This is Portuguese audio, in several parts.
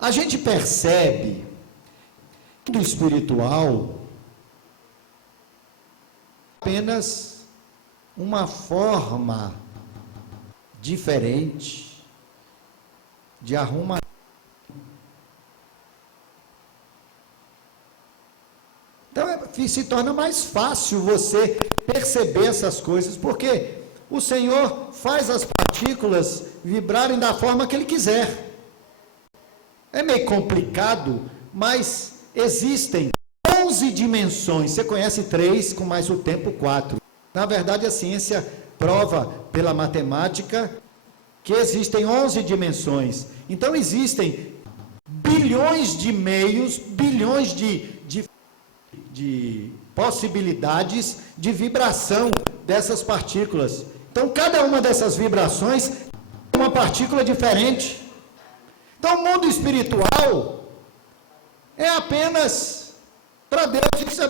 A gente percebe que o espiritual é apenas uma forma diferente de arrumar. Então se torna mais fácil você perceber essas coisas, porque o Senhor faz as partículas vibrarem da forma que Ele quiser. É meio complicado, mas existem 11 dimensões. Você conhece 3, com mais o tempo 4. Na verdade, a ciência prova pela matemática que existem 11 dimensões. Então, existem bilhões de meios, bilhões de possibilidades de vibração dessas partículas. Então, cada uma dessas vibrações é uma partícula diferente. Então, o mundo espiritual é apenas, para Deus,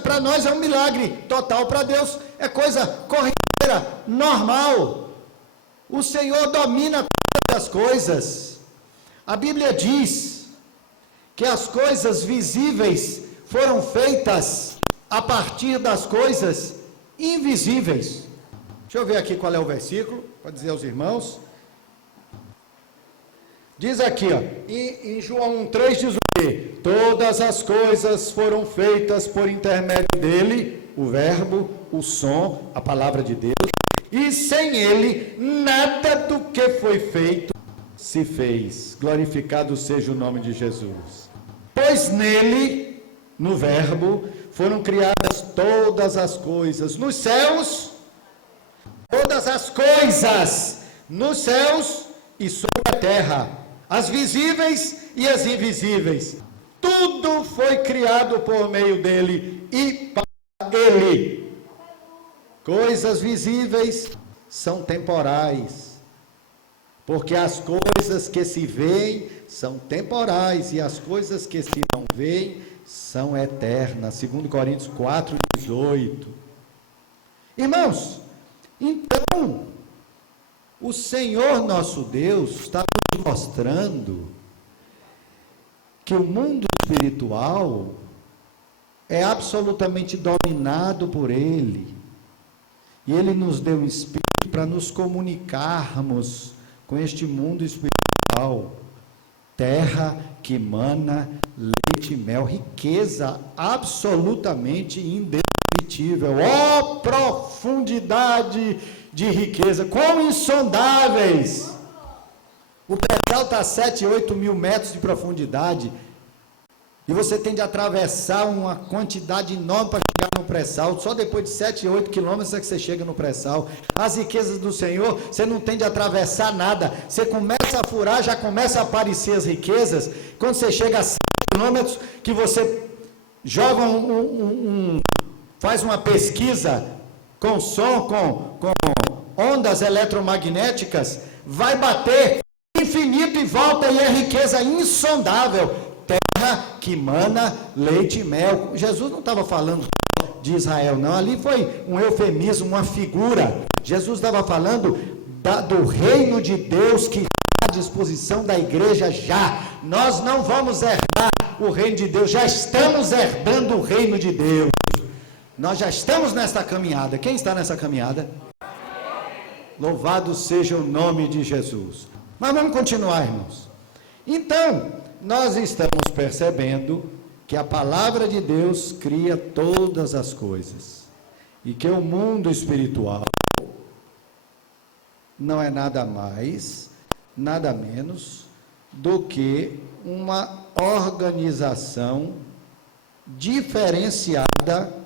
para nós é um milagre total, para Deus é coisa corriqueira, normal. O Senhor domina todas as coisas. A Bíblia diz que as coisas visíveis foram feitas a partir das coisas invisíveis. Deixa eu ver aqui qual é o versículo, para dizer aos irmãos. Diz aqui, ó, em João 1,3 diz o quê? Todas as coisas foram feitas por intermédio dele, o verbo, o som, a palavra de Deus, e sem ele, nada do que foi feito se fez. Glorificado seja o nome de Jesus. Pois nele, no verbo, foram criadas todas as coisas, nos céus, todas as coisas, nos céus e sobre a terra, as visíveis e as invisíveis. Tudo foi criado por meio dele e para ele. Coisas visíveis são temporais, porque as coisas que se veem são temporais e as coisas que se não veem são eternas. 2 Coríntios 4:18. Irmãos, então, o Senhor nosso Deus está nos mostrando que o mundo espiritual é absolutamente dominado por Ele. E Ele nos deu um espírito para nos comunicarmos com este mundo espiritual. Terra que mana leite e mel, riqueza absolutamente indescritível. Ó profundidade de riqueza, quão insondáveis! O pré-sal está a 7, 8 mil metros de profundidade, e você tem de atravessar uma quantidade enorme para chegar no pré-sal. Só depois de 7, 8 quilômetros é que você chega no pré-sal. As riquezas do Senhor, você não tem de atravessar nada. Você começa a furar, já começa a aparecer as riquezas. Quando você chega a 7 quilômetros, que você joga faz uma pesquisa com som, com ondas eletromagnéticas, vai bater infinito e volta, e é riqueza insondável. Terra que mana leite e mel. Jesus não estava falando de Israel, não. Ali foi um eufemismo, uma figura. Jesus estava falando do reino de Deus que está à disposição da igreja já. Nós não vamos herdar o reino de Deus, já estamos herdando o reino de Deus. Nós já estamos nessa caminhada. Quem está nessa caminhada? Louvado seja o nome de Jesus. Mas vamos continuar, irmãos. Então, nós estamos percebendo que a palavra de Deus cria todas as coisas. E que o mundo espiritual não é nada mais, nada menos do que uma organização diferenciada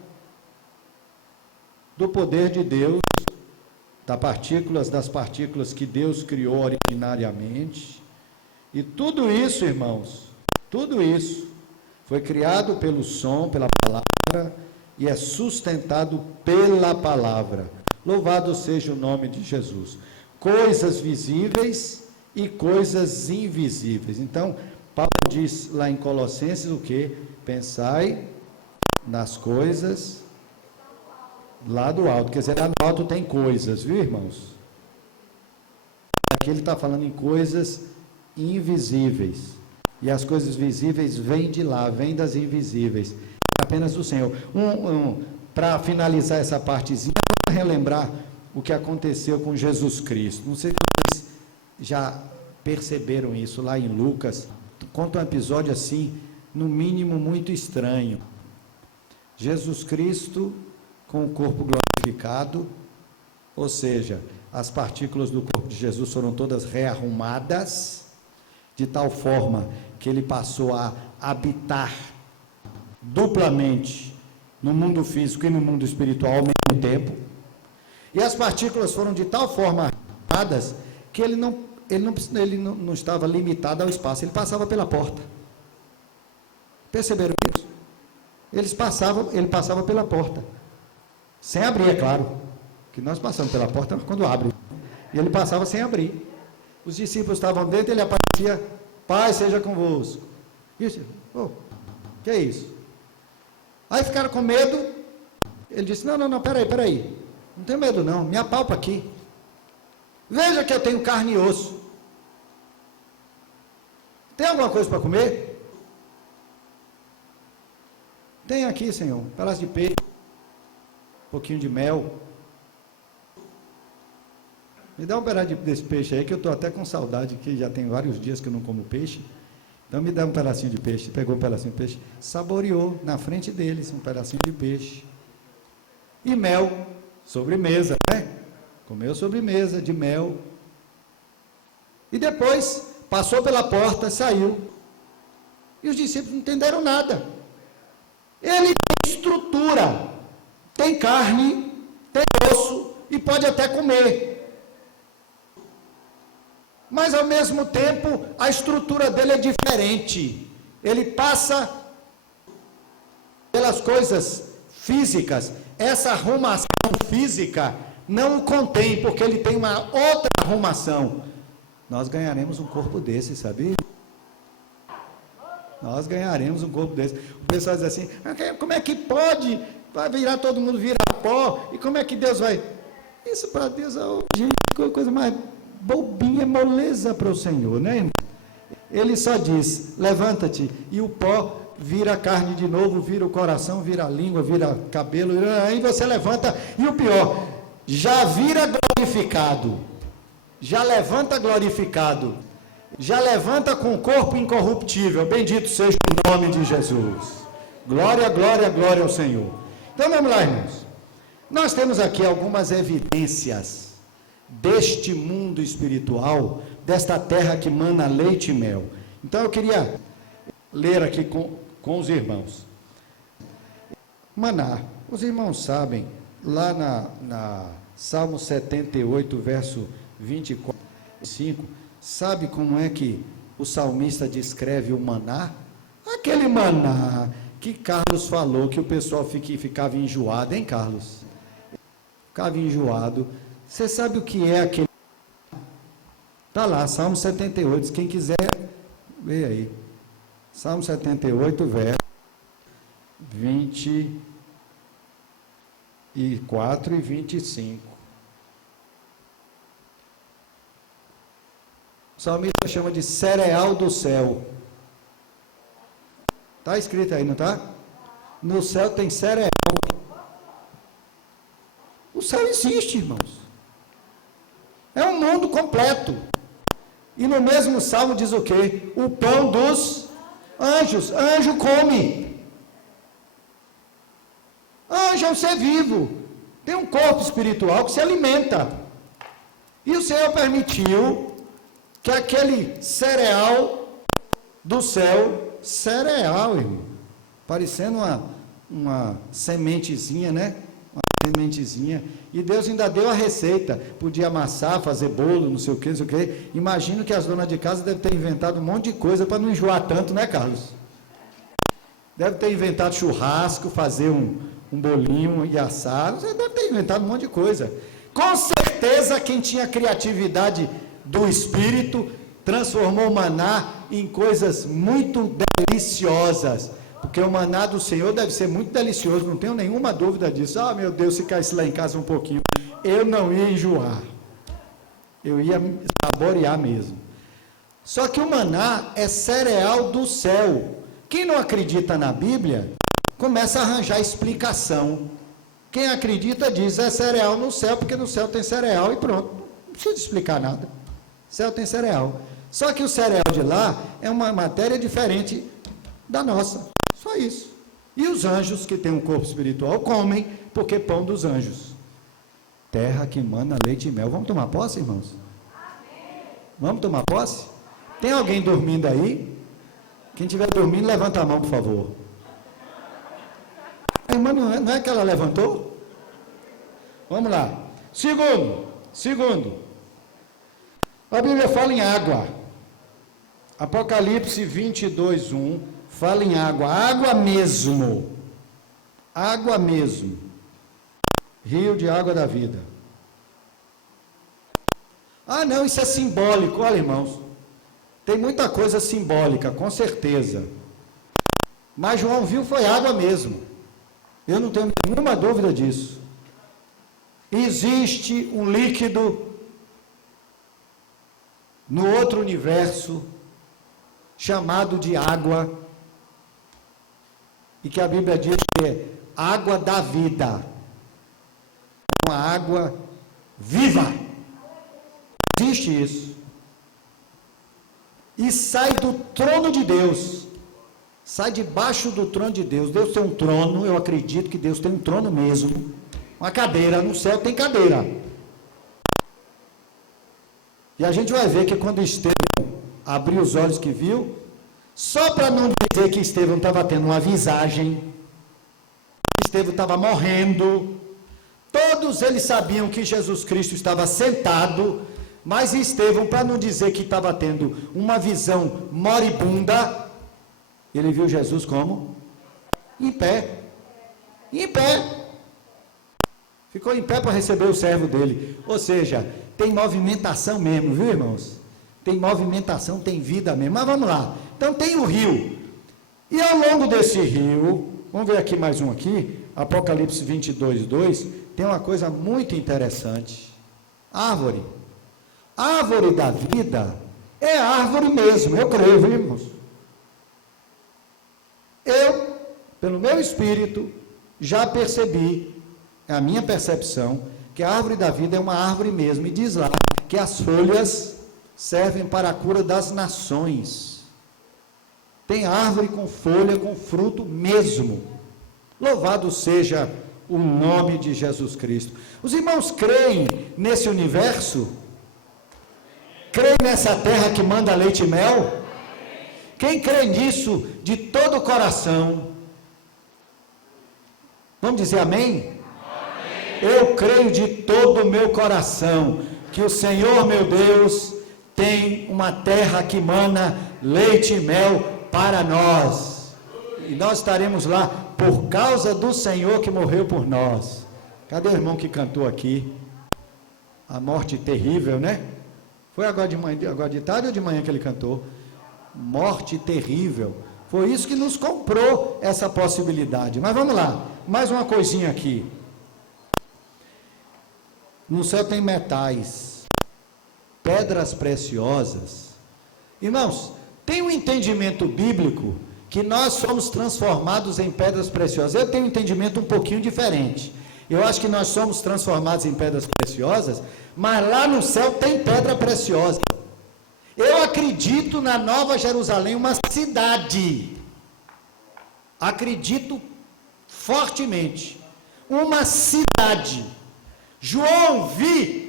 do poder de Deus, das partículas que Deus criou originariamente. E tudo isso, irmãos, tudo isso foi criado pelo som, pela palavra, e é sustentado pela palavra. Louvado seja o nome de Jesus. Coisas visíveis e coisas invisíveis. Então, Paulo diz lá em Colossenses o quê? Pensai nas coisas lá do alto. Quer dizer, lá no alto tem coisas, viu, irmãos? Aqui ele está falando em coisas invisíveis. E as coisas visíveis vêm de lá, vêm das invisíveis. Apenas do Senhor. Para finalizar essa partezinha, vamos relembrar o que aconteceu com Jesus Cristo. Não sei se vocês já perceberam isso lá em Lucas. Conta um episódio assim, no mínimo muito estranho. Jesus Cristo com o corpo glorificado, ou seja, as partículas do corpo de Jesus foram todas rearrumadas, de tal forma que ele passou a habitar duplamente no mundo físico e no mundo espiritual ao mesmo tempo. E as partículas foram de tal forma arrumadas que ele não estava limitado ao espaço, ele passava pela porta. Perceberam isso? Ele passava pela porta. Sem abrir, é claro. Que nós passamos pela porta quando abre. E ele passava sem abrir. Os discípulos estavam dentro, ele aparecia, Pai seja convosco. Isso, que é isso? Aí ficaram com medo. Ele disse, não, peraí. Não tenho medo não, me apalpa aqui. Veja que eu tenho carne e osso. Tem alguma coisa para comer? Tem aqui, Senhor, um pedaço de peixe, um pouquinho de mel. Me dá um pedaço desse peixe aí, que eu estou até com saudade, que já tem vários dias que eu não como peixe. Então me dá um pedacinho de peixe. Pegou um pedacinho de peixe, saboreou na frente deles um pedacinho de peixe. E mel, sobremesa, né? Comeu sobremesa de mel. E depois passou pela porta, saiu. E os discípulos não entenderam nada. Ele tem estrutura, tem carne, tem osso e pode até comer. Mas ao mesmo tempo, a estrutura dele é diferente. Ele passa pelas coisas físicas. Essa arrumação física não o contém, porque ele tem uma outra arrumação. Nós ganharemos um corpo desse, sabia? Nós ganharemos um corpo desse. O pessoal diz assim, como é que pode? Vai virar todo mundo virar pó? E como é que Deus vai? Isso para Deus é coisa mais bobinha, moleza para o Senhor, né? Ele só diz, levanta-te, e o pó vira carne de novo, vira o coração, vira a língua, vira cabelo, aí você levanta, e o pior, já vira glorificado, já levanta glorificado, já levanta com o corpo incorruptível, bendito seja o nome de Jesus, glória, glória, glória ao Senhor. Então vamos lá, irmãos, nós temos aqui algumas evidências deste mundo espiritual, desta terra que mana leite e mel. Então eu queria ler aqui com os irmãos. Maná, os irmãos sabem, lá na Salmo 78, verso 24 e 5, sabe como é que o salmista descreve o maná? Aquele maná que Carlos falou que o pessoal ficava enjoado, hein, Carlos? Ficava enjoado. Você sabe o que é aquele? Está lá, Salmo 78, quem quiser, vê aí. Salmo 78, verso 24 e 25. O salmista chama de cereal do céu. Está escrito aí, não está? No céu tem cereal. O céu existe, irmãos. É um mundo completo. E no mesmo salmo diz o quê? O pão dos anjos. Anjo come. Anjo é um ser vivo. Tem um corpo espiritual que se alimenta. E o Senhor permitiu que aquele cereal do céu, cereal, irmão, parecendo uma sementezinha, né? Sementezinha, e Deus ainda deu a receita, podia amassar, fazer bolo, não sei o que, imagino que as donas de casa devem ter inventado um monte de coisa para não enjoar tanto, né, Carlos? Deve ter inventado churrasco, fazer um bolinho e assar, você deve ter inventado um monte de coisa. Com certeza quem tinha criatividade do Espírito transformou o maná em coisas muito deliciosas, porque o maná do Senhor deve ser muito delicioso, não tenho nenhuma dúvida disso. Ah, meu Deus, se caísse lá em casa um pouquinho, eu não ia enjoar, eu ia saborear mesmo. Só que o maná é cereal do céu. Quem não acredita na Bíblia, começa a arranjar explicação. Quem acredita diz, é cereal no céu, porque no céu tem cereal e pronto. Não precisa explicar nada. O céu tem cereal. Só que o cereal de lá é uma matéria diferente da nossa. Só isso. E os anjos que têm um corpo espiritual comem, porque pão dos anjos. Terra que mana leite e mel. Vamos tomar posse, irmãos? Vamos tomar posse? Tem alguém dormindo aí? Quem estiver dormindo, levanta a mão, por favor. A irmã não é que ela levantou? Vamos lá. Segundo. A Bíblia fala em água. Apocalipse 22:1 fala em água. Água mesmo. Água mesmo. Rio de água da vida. Ah, não, isso é simbólico. Olha, irmãos, tem muita coisa simbólica, com certeza. Mas João viu foi água mesmo. Eu não tenho nenhuma dúvida disso. Existe um líquido no outro universo chamado de água, e que a Bíblia diz que é água da vida. Uma água viva. Existe isso. E sai do trono de Deus. Sai debaixo do trono de Deus. Deus tem um trono, eu acredito que Deus tem um trono mesmo. Uma cadeira, no céu tem cadeira. E a gente vai ver que quando Estevão abriu os olhos que viu, só para não dizer que Estevão estava tendo uma visagem, Estevão estava morrendo, todos eles sabiam que Jesus Cristo estava sentado, mas Estevão, para não dizer que estava tendo uma visão moribunda, ele viu Jesus como? Em pé. Em pé. Ficou em pé para receber o servo dele. Ou seja, tem movimentação mesmo, viu, irmãos? Tem movimentação, tem vida mesmo. Mas vamos lá. Então tem o rio. E ao longo desse rio, vamos ver aqui mais um aqui, Apocalipse 22:2, tem uma coisa muito interessante. Árvore. Árvore da vida é árvore mesmo, eu creio, viu, irmãos? Eu, pelo meu espírito, já percebi, é a minha percepção, que a árvore da vida é uma árvore mesmo, e diz lá que as folhas servem para a cura das nações. Tem árvore com folha, com fruto mesmo. Louvado seja o nome de Jesus Cristo. Os irmãos creem nesse universo? Creem nessa terra que manda leite e mel? Quem crê nisso de todo o coração? Vamos dizer amém? Eu creio de todo o meu coração que o Senhor, meu Deus, tem uma terra que mana leite e mel para nós. E nós estaremos lá por causa do Senhor que morreu por nós. Cadê o irmão que cantou aqui? A morte terrível, né? Foi agora de manhã, agora de tarde ou de manhã que ele cantou? Morte terrível. Foi isso que nos comprou essa possibilidade. Mas vamos lá, mais uma coisinha aqui. No céu tem metais, pedras preciosas. Irmãos, tem um entendimento bíblico que nós somos transformados em pedras preciosas. Eu tenho um entendimento um pouquinho diferente. Eu acho que nós somos transformados em pedras preciosas, mas lá no céu tem pedra preciosa. Eu acredito na Nova Jerusalém, uma cidade. Acredito fortemente. Uma cidade. João,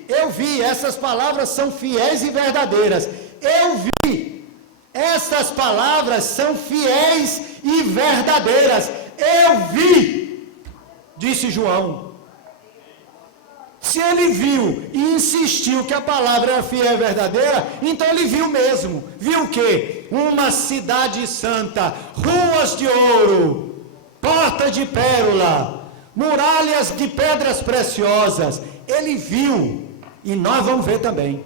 eu vi, essas palavras são fiéis e verdadeiras. Eu vi, essas palavras são fiéis e verdadeiras. Eu vi, disse João. Se ele viu e insistiu que a palavra era fiel e verdadeira, então ele viu mesmo. Viu o quê? Uma cidade santa, ruas de ouro, porta de pérola, muralhas de pedras preciosas. Ele viu, e nós vamos ver também.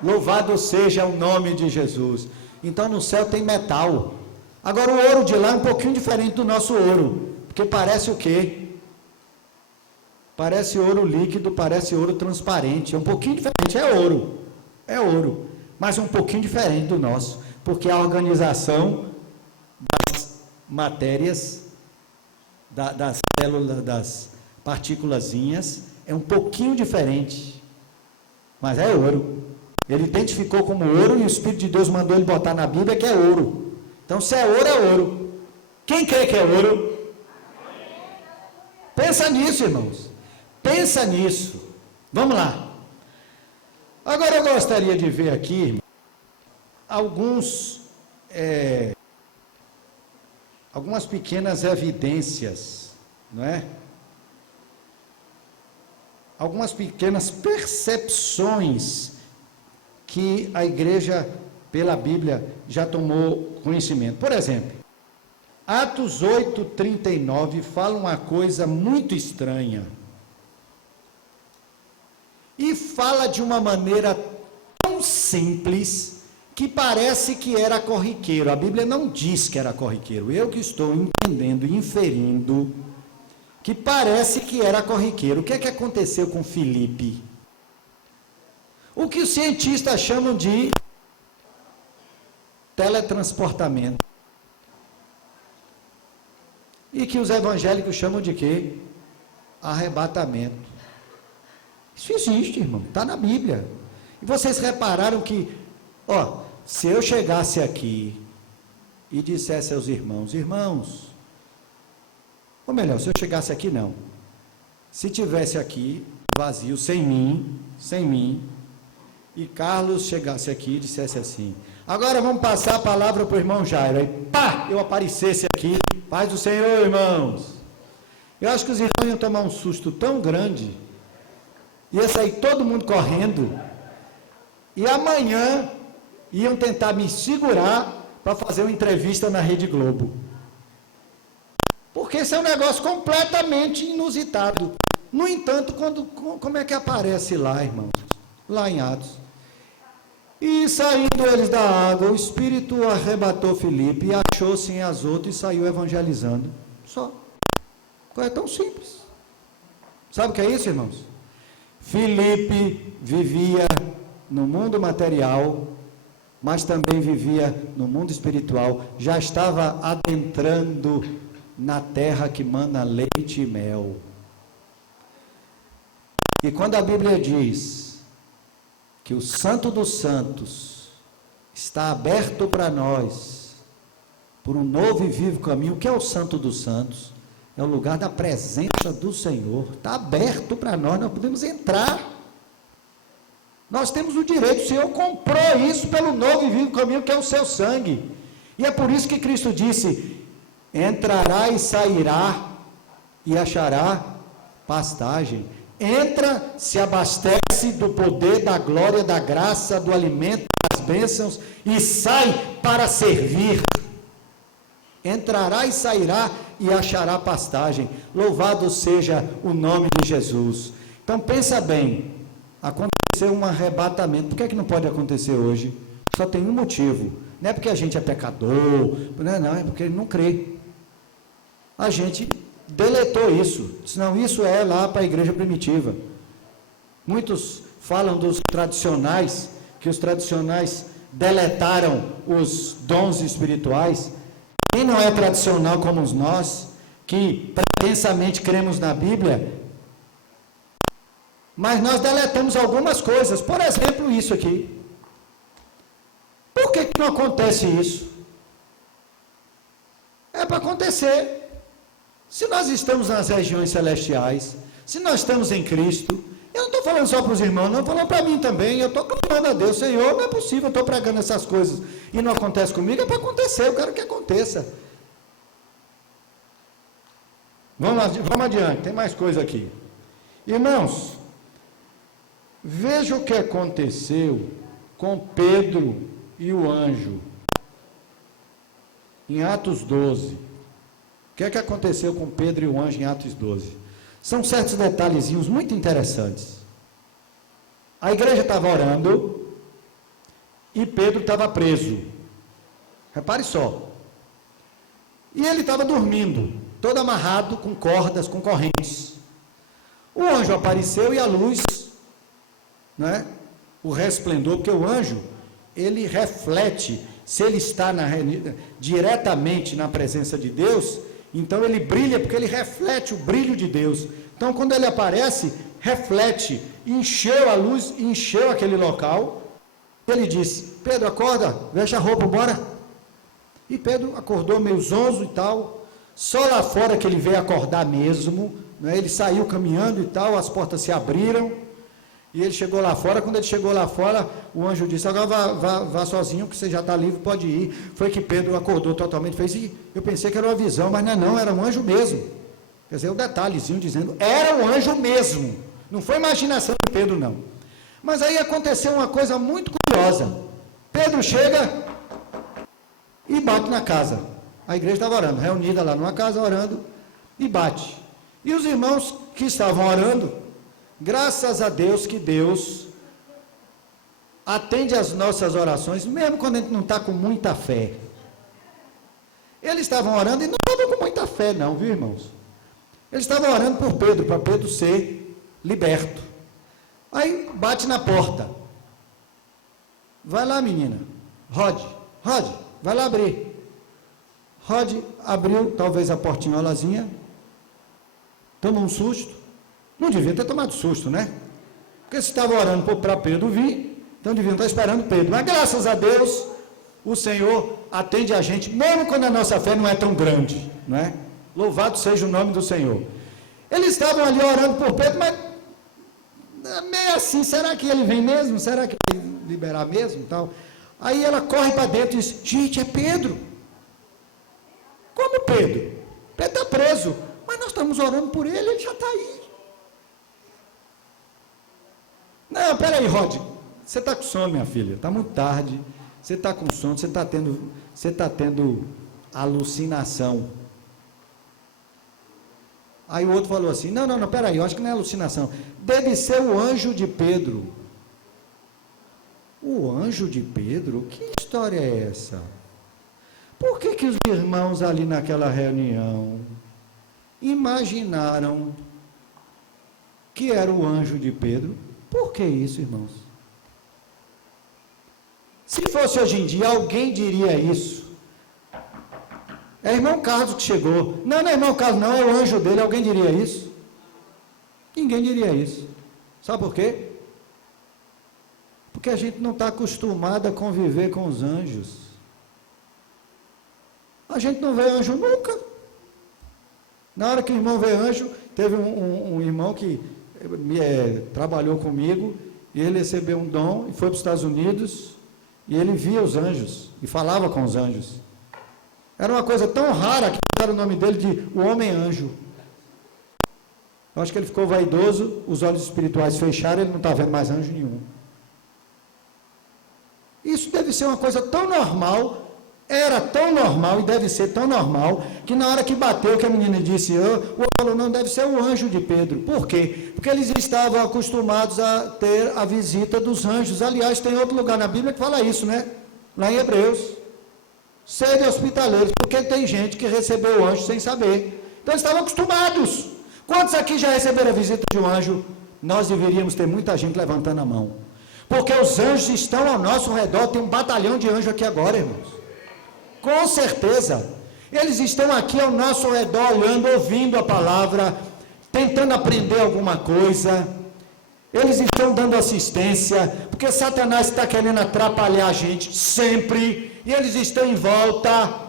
Louvado seja o nome de Jesus. Então no céu tem metal. Agora o ouro de lá é um pouquinho diferente do nosso ouro, porque parece o quê? Parece ouro líquido, parece ouro transparente, é um pouquinho diferente, é ouro, mas um pouquinho diferente do nosso, porque a organização das matérias, das células, das partículazinhas, é um pouquinho diferente, mas é ouro. Ele identificou como ouro e o Espírito de Deus mandou ele botar na Bíblia que é ouro. Então, se é ouro, é ouro. Quem crê que é ouro? Pensa nisso, irmãos. Pensa nisso. Vamos lá. Agora eu gostaria de ver aqui algumas pequenas evidências, não é? Algumas pequenas percepções que a igreja, pela Bíblia, já tomou conhecimento. Por exemplo, Atos 8:39 fala uma coisa muito estranha. E fala de uma maneira tão simples que parece que era corriqueiro. A Bíblia não diz que era corriqueiro. Eu que estou entendendo e inferindo que parece que era corriqueiro. O que é que aconteceu com Filipe? O que os cientistas chamam de teletransportamento. E que os evangélicos chamam de quê? Arrebatamento. Isso existe, irmão, está na Bíblia. E vocês repararam que, se eu chegasse aqui e dissesse aos irmãos, ou melhor, se eu chegasse aqui não, se tivesse aqui vazio, sem mim, e Carlos chegasse aqui e dissesse assim, agora vamos passar a palavra para o irmão Jairo, aí pá, eu aparecesse aqui, paz do Senhor, irmãos. Eu acho que os irmãos iam tomar um susto tão grande, ia sair todo mundo correndo, e amanhã iam tentar me segurar para fazer uma entrevista na Rede Globo. Porque esse é um negócio completamente inusitado. No entanto, como é que aparece lá, irmãos? Lá em Atos. E saindo eles da água, o Espírito arrebatou Filipe e achou-se em Azoto e saiu evangelizando. Só. É tão simples. Sabe o que é isso, irmãos? Filipe vivia no mundo material, mas também vivia no mundo espiritual, já estava adentrando na terra que mana leite e mel. E quando a Bíblia diz que o Santo dos Santos está aberto para nós, por um novo e vivo caminho, o que é o Santo dos Santos? É o lugar da presença do Senhor, está aberto para nós podemos entrar, nós temos o direito, o Senhor comprou isso pelo novo e vivo caminho que é o seu sangue, e é por isso que Cristo disse, entrará e sairá, e achará pastagem, entra, se abastece do poder, da glória, da graça, do alimento, das bênçãos, e sai para servir, entrará e sairá, e achará pastagem, louvado seja o nome de Jesus. Então pensa bem, aconteceu um arrebatamento, por que é que não pode acontecer hoje? Só tem um motivo, não é porque a gente é pecador, não, é porque ele não crê, a gente deletou isso, senão isso é lá para a igreja primitiva. Muitos falam dos tradicionais, que os tradicionais deletaram os dons espirituais. Quem não é tradicional como nós, que pretensamente cremos na Bíblia, mas nós deletamos algumas coisas, por exemplo, isso aqui. Por que não acontece isso? É para acontecer. Se nós estamos nas regiões celestiais, se nós estamos em Cristo, eu não estou falando só para os irmãos, não, estou falando para mim também, eu estou clamando a Deus, Senhor, não é possível, eu estou pregando essas coisas, e não acontece comigo, é para acontecer, eu quero que aconteça. Vamos adiante, tem mais coisa aqui. Irmãos, veja o que aconteceu com Pedro e o anjo, em Atos 12. O que é que aconteceu com Pedro e o anjo em Atos 12? São certos detalhezinhos muito interessantes. A igreja estava orando e Pedro estava preso. Repare só. E ele estava dormindo, todo amarrado com cordas, com correntes. O anjo apareceu e a luz, né, o resplendor, porque o anjo, ele reflete, se ele está diretamente na presença de Deus, então ele brilha porque ele reflete o brilho de Deus. Então quando ele aparece, reflete, encheu a luz, encheu aquele local. Ele disse: Pedro, acorda, veste a roupa, bora. E Pedro acordou meio zonzo e tal, só lá fora que ele veio acordar mesmo, né? Ele saiu caminhando e tal, as portas se abriram, e ele chegou lá fora. Quando ele chegou lá fora, o anjo disse: agora vá sozinho, que você já está livre, pode ir. Foi que Pedro acordou totalmente, fez, e eu pensei que era uma visão, mas não, era um anjo mesmo. Quer dizer, um detalhezinho dizendo, era um anjo mesmo, não foi imaginação de Pedro, não. Mas aí aconteceu uma coisa muito curiosa. Pedro chega e bate na casa. A igreja estava orando, reunida lá numa casa, orando, e bate. E os irmãos que estavam orando, graças a Deus que Deus atende às nossas orações, mesmo quando a gente não está com muita fé. Eles estavam orando e não estavam com muita fé não, viu, irmãos? Eles estavam orando por Pedro, para Pedro ser liberto. Aí bate na porta. Vai lá, menina. Rod, vai lá abrir. Rod abriu, talvez a portinholazinha, tomou um susto. Não devia ter tomado susto, né? Porque se estava orando para Pedro vir, então deviam estar esperando Pedro. Mas graças a Deus, o Senhor atende a gente, mesmo quando a nossa fé não é tão grande, não é? Louvado seja o nome do Senhor. Eles estavam ali orando por Pedro, mas meio assim, será que ele vem mesmo? Será que vai liberar mesmo? Tal. Aí ela corre para dentro e diz: gente, é Pedro. Como Pedro? Pedro está preso, mas nós estamos orando por ele já está aí. Não, peraí, Rod, você está com sono, minha filha, está muito tarde, você está com sono, você está tendo alucinação. Aí o outro falou assim: não, peraí, eu acho que não é alucinação, deve ser o anjo de Pedro. O anjo de Pedro? Que história é essa? Por que os irmãos ali naquela reunião imaginaram que era o anjo de Pedro? Por que isso, irmãos? Se fosse hoje em dia, alguém diria isso. É irmão Carlos que chegou. Não é irmão Carlos, não, é o anjo dele. Alguém diria isso? Ninguém diria isso. Sabe por quê? Porque a gente não está acostumado a conviver com os anjos. A gente não vê anjo nunca. Na hora que o irmão vê anjo, teve um irmão que trabalhou comigo, e ele recebeu um dom e foi para os Estados Unidos, e ele via os anjos e falava com os anjos. Era uma coisa tão rara que deram o nome dele de o homem-anjo. Eu acho que ele ficou vaidoso, os olhos espirituais fecharam, ele não está vendo mais anjo nenhum. Isso deve ser uma coisa tão normal, era tão normal e deve ser tão normal, que na hora que bateu, que a menina disse, o outro falou, não, deve ser o anjo de Pedro. Por quê? Porque eles estavam acostumados a ter a visita dos anjos. Aliás, tem outro lugar na Bíblia que fala isso, né? Lá em Hebreus. Sede hospitaleiros, porque tem gente que recebeu o anjo sem saber. Então eles estavam acostumados. Quantos aqui já receberam a visita de um anjo? Nós deveríamos ter muita gente levantando a mão. Porque os anjos estão ao nosso redor, tem um batalhão de anjos aqui agora, irmãos. Com certeza, eles estão aqui ao nosso redor, olhando, ouvindo a palavra, tentando aprender alguma coisa, eles estão dando assistência, porque Satanás está querendo atrapalhar a gente, sempre, e eles estão em volta,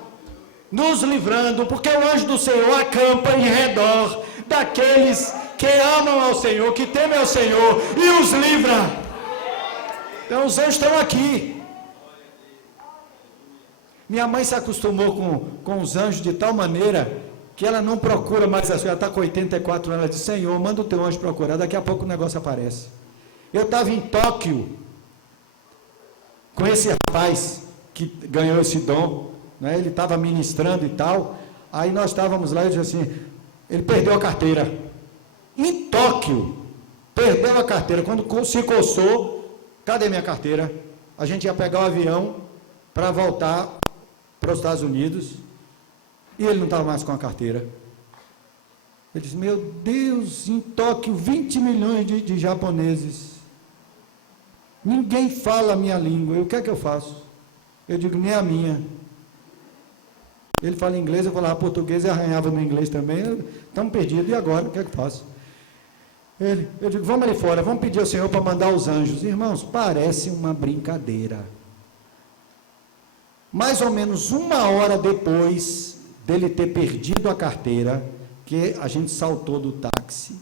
nos livrando, porque o anjo do Senhor acampa em redor daqueles que amam ao Senhor, que temem ao Senhor, e os livra. Então os anjos estão aqui. Minha mãe se acostumou com os anjos de tal maneira que ela não procura mais a sua. Ela está com 84 anos. Ela diz: Senhor, manda o teu anjo procurar, daqui a pouco o negócio aparece. Eu estava em Tóquio com esse rapaz que ganhou esse dom, né? Ele estava ministrando e tal. Aí nós estávamos lá e eu disse assim: ele perdeu a carteira. Em Tóquio, perdeu a carteira. Quando se coçou, cadê minha carteira? A gente ia pegar o avião para voltar para os Estados Unidos, e ele não estava mais com a carteira. Ele disse: meu Deus, em Tóquio, 20 milhões de japoneses. Ninguém fala a minha língua. E o que é que eu faço? Eu digo, nem a minha. Ele fala inglês, eu falava português e arranhava no inglês também. Estamos perdidos, e agora? O que é que eu faço? Eu digo, vamos ali fora, vamos pedir ao Senhor para mandar os anjos. Irmãos, parece uma brincadeira. Mais ou menos 1 hora depois dele ter perdido a carteira, que a gente saltou do táxi,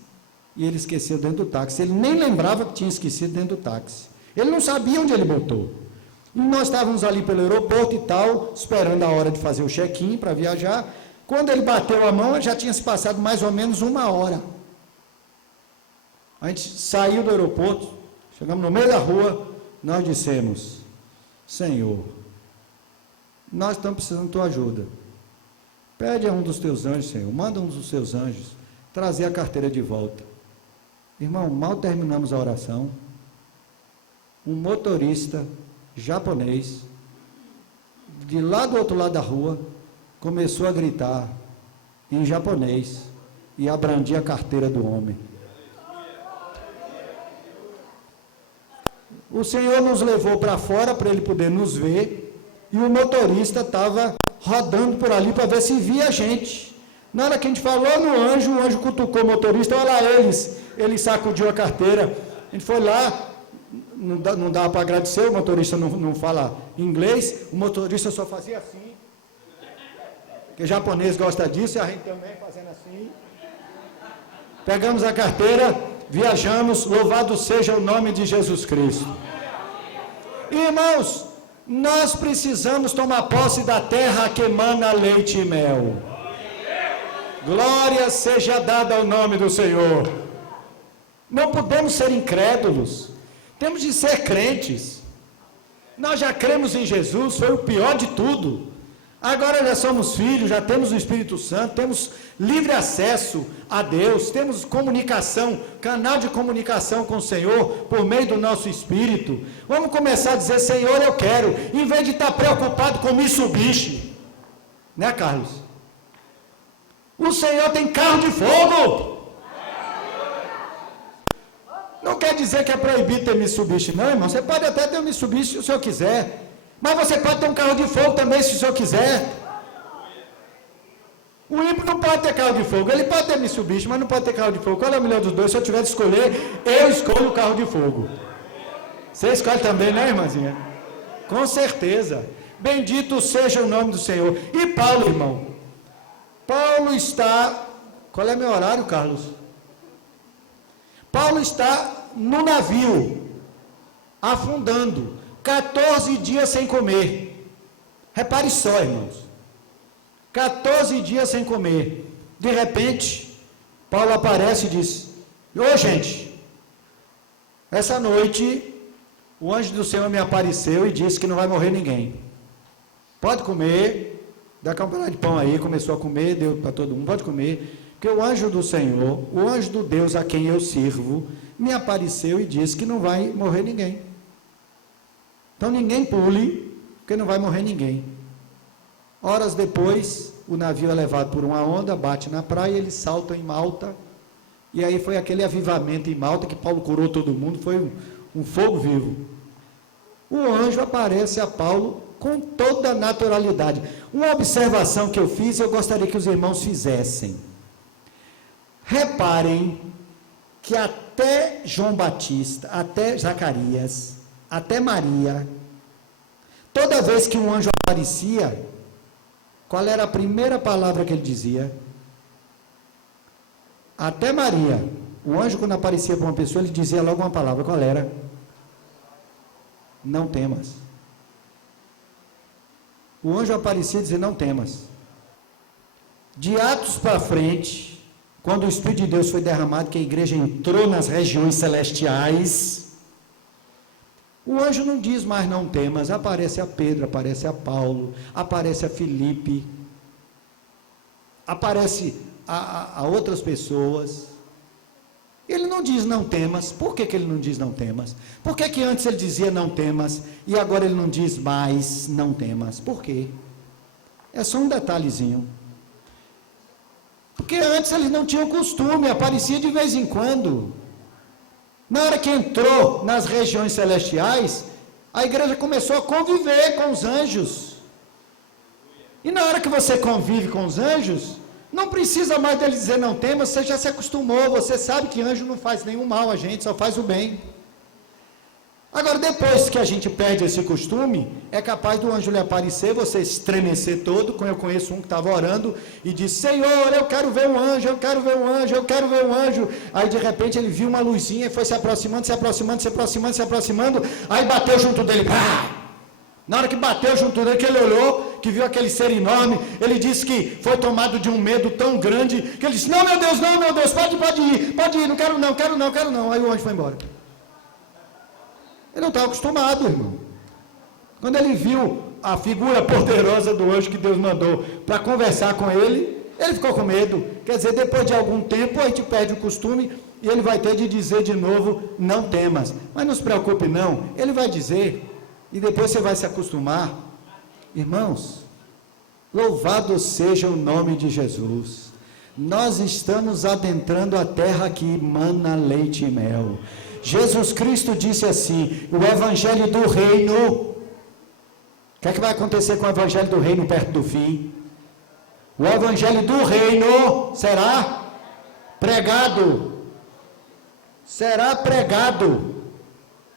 e ele esqueceu dentro do táxi. Ele nem lembrava que tinha esquecido dentro do táxi. Ele não sabia onde ele botou. E nós estávamos ali pelo aeroporto e tal, esperando a hora de fazer o check-in para viajar. Quando ele bateu a mão, já tinha se passado mais ou menos 1 hora. A gente saiu do aeroporto, chegamos no meio da rua, nós dissemos, Senhor, nós estamos precisando da tua ajuda. Pede a um dos teus anjos, Senhor, manda um dos teus anjos trazer a carteira de volta. Irmão, mal terminamos a oração, um motorista japonês, de lá do outro lado da rua, começou a gritar em japonês e a brandir a carteira do homem. O Senhor nos levou para fora para ele poder nos ver, e o motorista estava rodando por ali para ver se via a gente. Na hora que a gente falou no anjo, o anjo cutucou o motorista, olha lá ele sacudiu a carteira. A gente foi lá, não dava para agradecer, o motorista não fala inglês, o motorista só fazia assim, porque japonês gosta disso, e a gente também fazendo assim. Pegamos a carteira, viajamos, louvado seja o nome de Jesus Cristo. Irmãos, nós precisamos tomar posse da terra que emana leite e mel. Glória seja dada ao nome do Senhor. Não podemos ser incrédulos, temos de ser crentes. Nós já cremos em Jesus, foi o pior de tudo. Agora já somos filhos, já temos o Espírito Santo, temos livre acesso a Deus, temos comunicação, canal de comunicação com o Senhor, por meio do nosso Espírito. Vamos começar a dizer, Senhor, eu quero, em vez de estar preocupado com Mitsubishi, né, Carlos? O Senhor tem carro de fogo. Não quer dizer que é proibido ter Mitsubishi, não, irmão. Você pode até ter um Mitsubishi se o senhor quiser. Mas você pode ter um carro de fogo também, se o senhor quiser. O ímpio não pode ter carro de fogo. Ele pode ter Mitsubishi, mas não pode ter carro de fogo. Qual é o melhor dos dois? Se eu tiver de escolher, eu escolho o carro de fogo. Você escolhe também, né, irmãzinha? Com certeza. Bendito seja o nome do Senhor. E Paulo, irmão? Paulo está... Qual é meu horário, Carlos? Paulo está no navio, afundando. 14 dias sem comer. Repare só, irmãos. 14 dias sem comer. De repente, Paulo aparece e diz, ô gente, essa noite o anjo do Senhor me apareceu e disse que não vai morrer ninguém. Pode comer, dá um pedaço de pão aí, começou a comer, deu para todo mundo, pode comer, porque o anjo do Senhor, o anjo do Deus a quem eu sirvo, me apareceu e disse que não vai morrer ninguém. Então ninguém pule, porque não vai morrer ninguém. Horas depois, o navio é levado por uma onda, bate na praia, eles saltam em Malta, e aí foi aquele avivamento em Malta, que Paulo curou todo mundo, foi um fogo vivo. O anjo aparece a Paulo com toda a naturalidade. Uma observação que eu fiz, eu gostaria que os irmãos fizessem. Reparem que até João Batista, até Zacarias, até Maria, toda vez que um anjo aparecia, qual era a primeira palavra que ele dizia? Até Maria, o anjo quando aparecia para uma pessoa, ele dizia logo uma palavra, qual era? Não temas. O anjo aparecia e dizia, não temas. De Atos para frente, quando o Espírito de Deus foi derramado, que a igreja entrou nas regiões celestiais, o anjo não diz mais não temas, aparece a Pedro, aparece a Paulo, aparece a Filipe, aparece a outras pessoas. Ele não diz não temas. Por que ele não diz não temas? Por que antes ele dizia não temas e agora ele não diz mais não temas? Por quê? É só um detalhezinho. Porque antes eles não tinham costume, aparecia de vez em quando. Na hora que entrou nas regiões celestiais, a igreja começou a conviver com os anjos. E na hora que você convive com os anjos, não precisa mais dele dizer não temas, você já se acostumou, você sabe que anjo não faz nenhum mal a gente, só faz o bem. Agora, depois que a gente perde esse costume, é capaz do anjo lhe aparecer, você estremecer todo, como eu conheço um que estava orando, e disse, Senhor, eu quero ver um anjo, eu quero ver um anjo, eu quero ver um anjo. Aí, de repente, ele viu uma luzinha e foi se aproximando, se aproximando, se aproximando, se aproximando, aí bateu junto dele, pá! Na hora que bateu junto dele, que ele olhou, que viu aquele ser enorme, ele disse que foi tomado de um medo tão grande, que ele disse, não, meu Deus, pode ir, não quero não. Aí o anjo foi embora. Ele não estava acostumado, irmão. Quando ele viu a figura poderosa do anjo que Deus mandou para conversar com ele, ele ficou com medo. Quer dizer, depois de algum tempo, a gente perde o costume e ele vai ter de dizer de novo, não temas. Mas não se preocupe não, ele vai dizer, e depois você vai se acostumar. Irmãos, louvado seja o nome de Jesus. Nós estamos adentrando a terra que mana leite e mel. Jesus Cristo disse assim, o evangelho do reino, o que é que vai acontecer com o evangelho do reino perto do fim? O evangelho do reino será pregado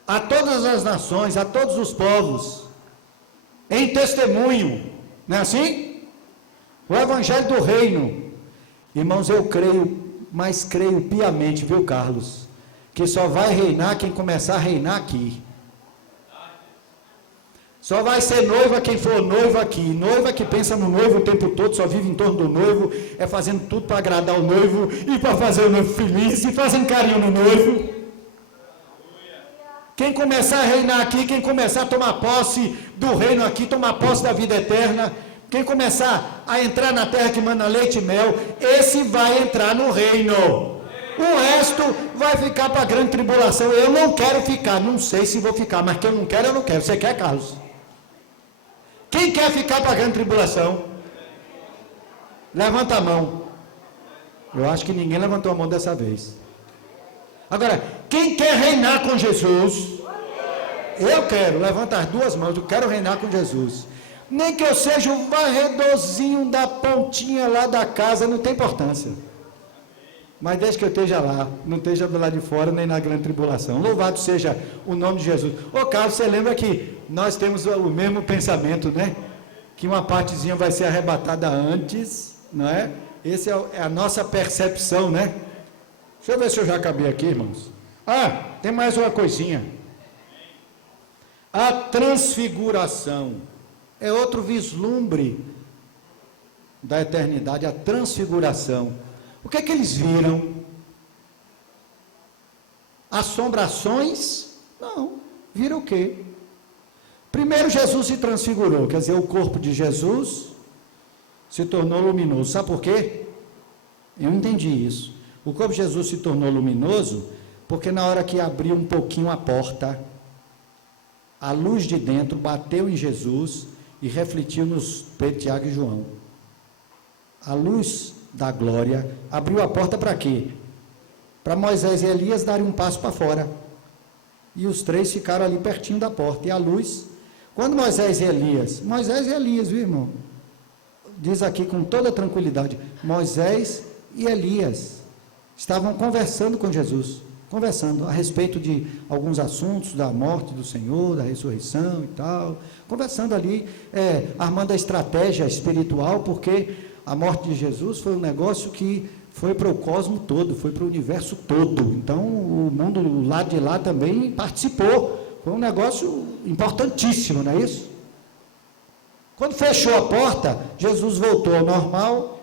a todas as nações, a todos os povos, em testemunho, não é assim? O evangelho do reino, irmãos, eu creio, mas creio piamente, viu, Carlos? Que só vai reinar quem começar a reinar aqui. Só vai ser noiva quem for noivo aqui. Noiva que pensa no noivo o tempo todo, só vive em torno do noivo, é fazendo tudo para agradar o noivo, e para fazer o noivo feliz, e fazendo carinho no noivo. Quem começar a reinar aqui, quem começar a tomar posse do reino aqui, tomar posse da vida eterna, quem começar a entrar na terra que mana leite e mel, esse vai entrar no reino. O resto vai ficar para a grande tribulação. Eu não quero ficar, não sei se vou ficar, mas que eu não quero. Você quer, Carlos? Quem quer ficar para a grande tribulação? Levanta a mão. Eu acho que ninguém levantou a mão dessa vez. Agora, quem quer reinar com Jesus? Eu quero, levanta as duas mãos, eu quero reinar com Jesus. Nem que eu seja o varredorzinho da pontinha lá da casa, não tem importância. Mas desde que eu esteja lá, não esteja do lado de fora, nem na grande tribulação. Louvado seja o nome de Jesus. Ô Carlos, você lembra que nós temos o mesmo pensamento, né? Que uma partezinha vai ser arrebatada antes, não é? Essa é a nossa percepção, né? Deixa eu ver se eu já acabei aqui, irmãos. Ah, tem mais uma coisinha. A transfiguração é outro vislumbre da eternidade, a transfiguração. O que é que eles viram? Assombrações? Não. Viram o quê? Primeiro Jesus se transfigurou, quer dizer, o corpo de Jesus se tornou luminoso. Sabe por quê? Eu entendi isso. O corpo de Jesus se tornou luminoso porque na hora que abriu um pouquinho a porta, a luz de dentro bateu em Jesus e refletiu nos Pedro, Tiago e João. A luz da glória abriu a porta para quê? Para Moisés e Elias darem um passo para fora. E os três ficaram ali pertinho da porta. E a luz, quando Moisés e Elias, viu, irmão? Diz aqui com toda tranquilidade, Moisés e Elias estavam conversando com Jesus, conversando a respeito de alguns assuntos, da morte do Senhor, da ressurreição e tal, conversando ali, armando a estratégia espiritual, porque a morte de Jesus foi um negócio que foi para o cosmo todo, foi para o universo todo. Então, o mundo do lado de lá também participou. Foi um negócio importantíssimo, não é isso? Quando fechou a porta, Jesus voltou ao normal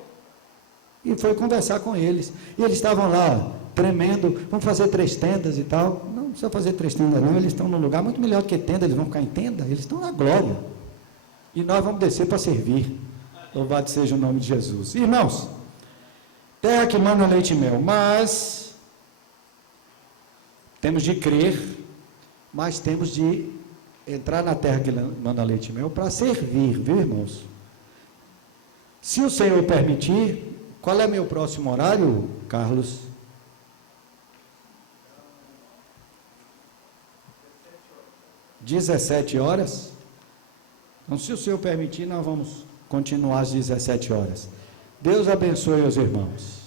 e foi conversar com eles. E eles estavam lá, tremendo, vamos fazer 3 tendas e tal. Não precisa fazer 3 tendas não, eles estão num lugar muito melhor do que tenda, eles vão ficar em tenda, eles estão na glória. E nós vamos descer para servir. Louvado seja o nome de Jesus. Irmãos, terra que mana leite e mel, mas temos de crer, mas temos de entrar na terra que mana leite e mel para servir, viu, irmãos? Se o Senhor permitir, qual é meu próximo horário, Carlos? 17 horas. Então, se o Senhor permitir, nós vamos continuar às 17 horas. Deus abençoe os irmãos.